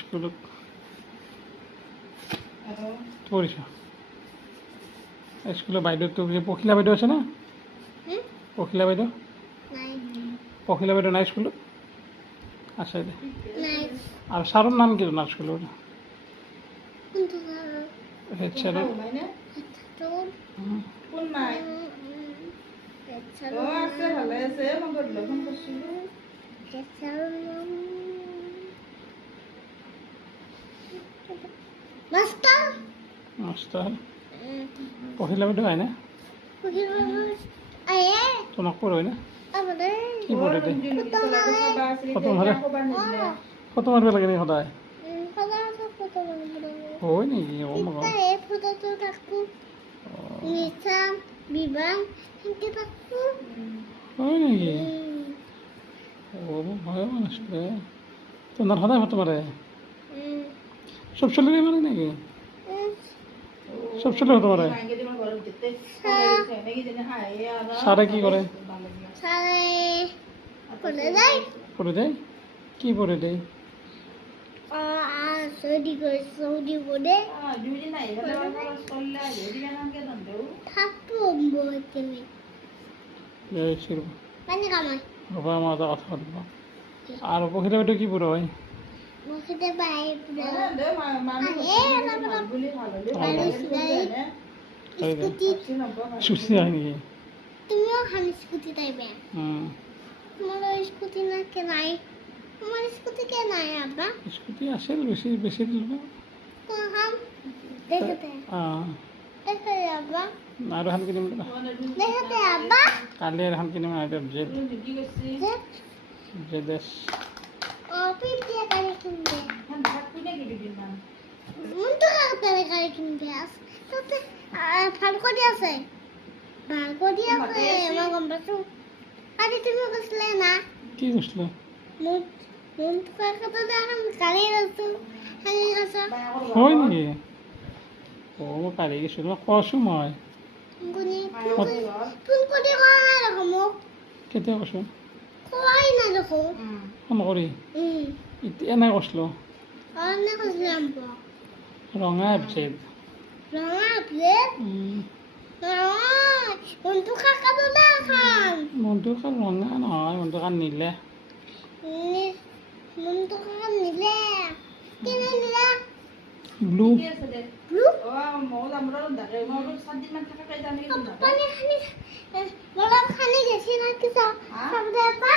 স্কুলত পঢ়িছা স্কুলৰ বাইদেউটো পখিলা বাইদেউ আছে না পখিলা বাইদেউ পখিলা বাইদেউ নাই স্কুলত আছে দে আৰু ছাৰৰ নাম কি তোমাৰ স্কুলৰ হেড ছাৰৰ মাষ্টাৰ পখিলা বাইদেউ আহে না তোমাক পঢ়াই না কি পঢ়ে দে ফটো মাৰিব লাগে নেকি সদায় হয় নেকি হয় নেকি ভয় নাছিলে তোমাৰ সদায় ফটো মাৰে চব চলিৰে মাৰে নেকি চব চলি ফটো মাৰে ছাৰে কি কৰে পঢ়ে দেই কি পঢ়ে দেই ৰ'বা মই এটা কথা পাতিব আৰু পখিলা বাইদেউ কি পঢ়ে হয় চুচি হয় নেকি তুমিও খান স্কুটি টাইপে তোমার স্কুটি না কে নাই তোমার স্কুটি কে নাই আব্বা স্কুটি আছিল বেছি বেছি দিল কোন দেখতে দেখতে আব্বা আৰু এখন কিনিম দেখতে আব্বা কালি এখন কিনিম আৰু জেড জেডেছ পিটিয়া কালি কিনবে মন তো কালি কালি কিনবে তাতে ভাল কৰি আছে ভাল কৰি আছে মই গম পাইছো কালি তুমি কৈছিলে না কি কৈছিলে মন তো কথা দেখাম কালি আছো কালি আছো হয় নেকি মই কালি গৈছোঁ মই কৈছোঁ মই ফোন কৰি কোৱা নাই দেখো মোক কেতিয়া কৈছোঁ কোৱাই নাই দেখো ফোন কৰি এতিয়া নাই কৈছিলোঁ অনে কৈছিলাম ৰঙা এপছেট ৰঙা প্লেট মনটো কাকাটো দেখাম মনটো কাল ৰঙা নহয় মনটো কাল নীলে মনটো কাকা নিলে কেনে নিলা ব্লু ব্লু পানী খানি বৰফ খানি গেছি না কি চাব দে পা